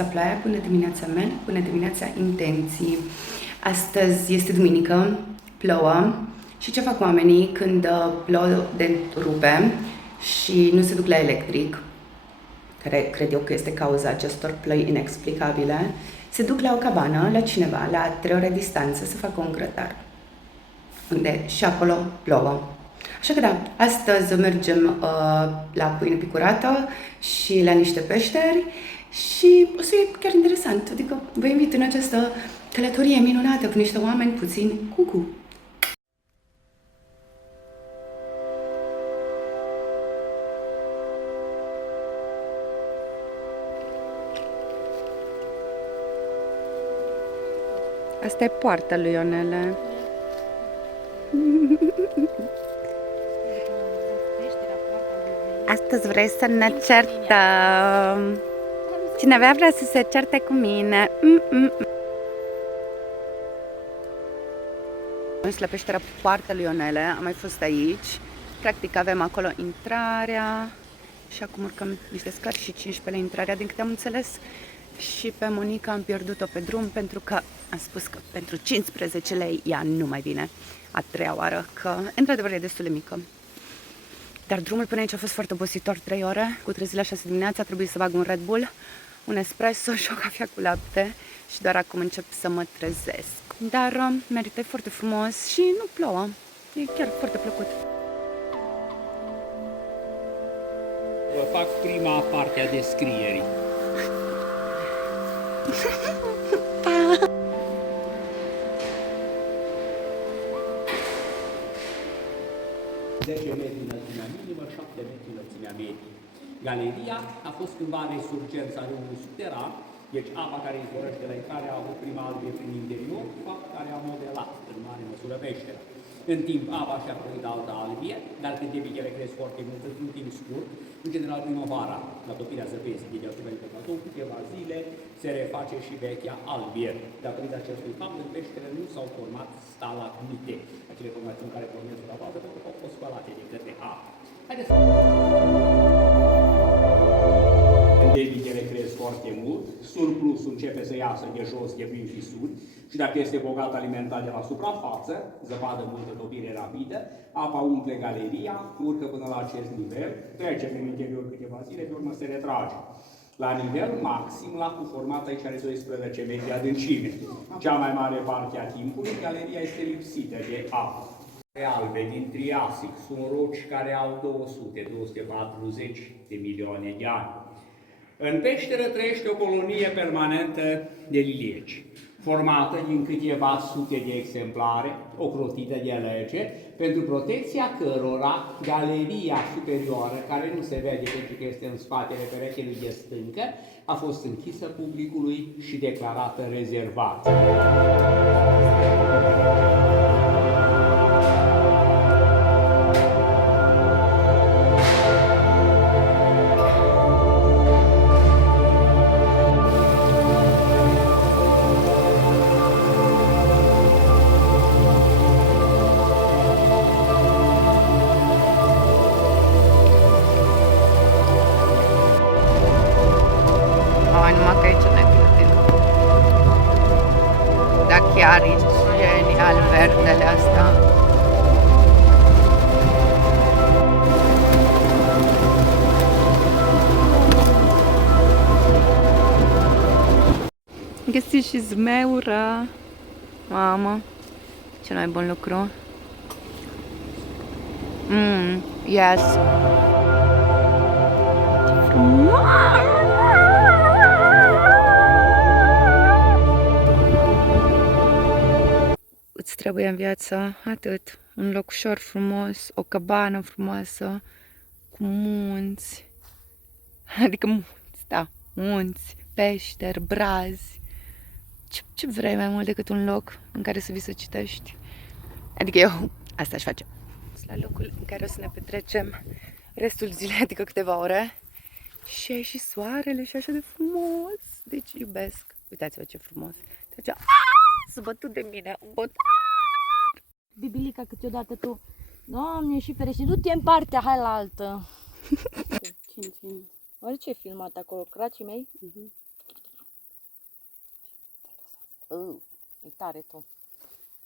Playa, bună dimineața Mel, bună dimineața Intenții. Astăzi este duminică, plouă și ce fac oamenii când plouă de rupe și nu se duc la electric, care cred eu că este cauza acestor ploi inexplicabile, se duc la o cabană, la cineva, la 3 ore distanță să facă un grătar, unde și acolo plouă. Așa că da, astăzi mergem la pâine picurată și la niște peșteri și o să fie chiar interesant. Adică vă invit în această călătorie minunată cu niște oameni puțin cucu. Asta e poarta lui Ionele. Astăzi vrei să ne certăm. Cineva vrea să se certe cu mine. La peștera Poarta lui Ionele, am mai fost aici. Practic avem acolo intrarea și acum urcăm niște scări și 15 intrarea, din câte am înțeles. Și pe Monica am pierdut-o pe drum pentru că am spus că pentru 15 lei ea nu mai vine a 3-a oară, că într-adevăr e destul de mică. Dar drumul până aici a fost foarte obositor, 3 ore, cu trezit la 6 dimineața, trebuie să bag un Red Bull, un espresso și o cafea cu lapte și doar acum încep să mă trezesc. Dar merită, foarte frumos și nu plouă, e chiar foarte plăcut. Vă fac prima parte a descrierii. 10 metri înălțimea minimă, 7 metri înălțimea medie. Galeria a fost cândva resurgența râului subteran, deci apa care izvorăște la intrare a avut prima albie prin interior, fapt care a modelat în mare măsură peștera. În timp, apa și-a părit altă albie, dar când debitele cresc foarte mult într-un timp scurt, în general primăvara, la topirea zăpezii de deasupra de platou, câteva zile se reface și vechea albie. Datorită acestui fapt, în peșteră nu s-au format stalagmite, acele formațiuni care pornesc la bază pentru că au fost spălate de către apă. Haideți să... Debitele cresc foarte mult, surplusul începe să iasă de jos, de prin fisuri și dacă este bogat alimentat de la suprafață, zăpadă multă, topire rapidă, apa umple galeria, urcă până la acest nivel, trece prin interior câteva zile, pe urmă se retrage. La nivel maxim, lacul format aici are 12 metri adâncime. Cea mai mare parte a timpului, galeria este lipsită de apă. Albe din Triasic sunt roci care au 200-240 de milioane de ani. În peșteră trăiește o colonie permanentă de lilieci, formată din câteva sute de exemplare, ocrotită de lege, pentru protecția cărora galeria superioară, care nu se vede pentru că este în spatele peretelui de stâncă, a fost închisă publicului și declarată rezervată. Chiar e genial verdele asta. Găsiți și zmeură. Mamă, cel mai bun lucru. Yes. Îți trebuie în viață atât, un loc ușor frumos, o cabană frumoasă, cu munți, adică munți, da, munți, peșteri, brazi. Ce vrei mai mult decât un loc în care să vii să citești? Adică eu asta aș face. La locul în care o să ne petrecem restul zilei, adică câteva ore. Și e și soarele și așa de frumos. Deci iubesc. Uitați-vă ce frumos. Deci, s-a bătut de mine un botar. Bibilica câteodată tu. Doamne, și ferește, du-te în partea, hai la altă. Cine? Oare ce filmat acolo? Cracii mei? E tare tu.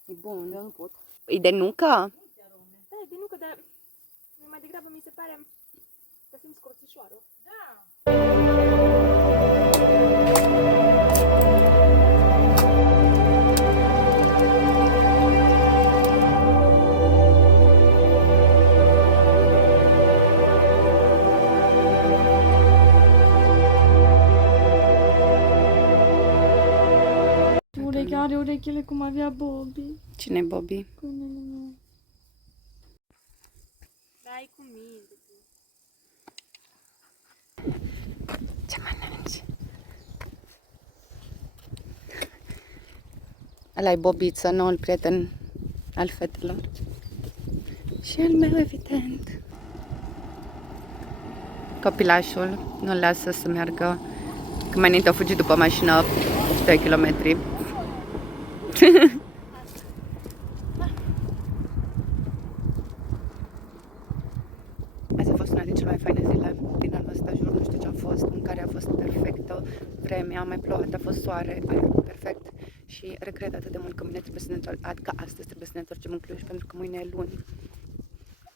E bun. Eu nu pot. E de nucă? Da, de nucă, dar mai degrabă mi se pare că simți corțișoară. Da. Ureche, are urechile cum avea Bobby. Cine Bobby? Cu mine. Dai cu mine. Ce mănânci? Ăla-i Bobiță, noul prieten al fetelor. Și al meu, evident. Copilașul nu-l lasă să meargă. Când mai înainte a fugit după mașină 2 kilometri. Azi a fost una din cele mai faine zile din anul ăsta, jur, nu știu ce a fost, în care a fost perfectă vremea, a mai plouat, a fost soare, aerul perfect și regret atât de mult că mâine trebuie să ne întoarcem, adică astăzi trebuie să ne întoarcem în Cluj, pentru că mâine e luni.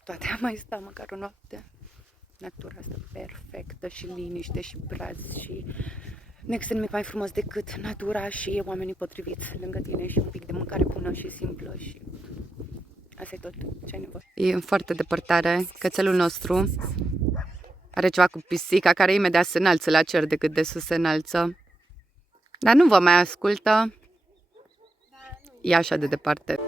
Toate a mai sta măcar o noapte. Natura asta perfectă și liniște și braz și nu există nimic mai frumos decât natura și oamenii potriviți lângă tine și un pic de mâncare bună și simplă și asta e tot ce ai nevoie. E în foarte depărtare, cățelul nostru are ceva cu pisica care imediat se înalță la cer de cât de sus se înalță. Dar nu vă mai ascultă. E așa de departe.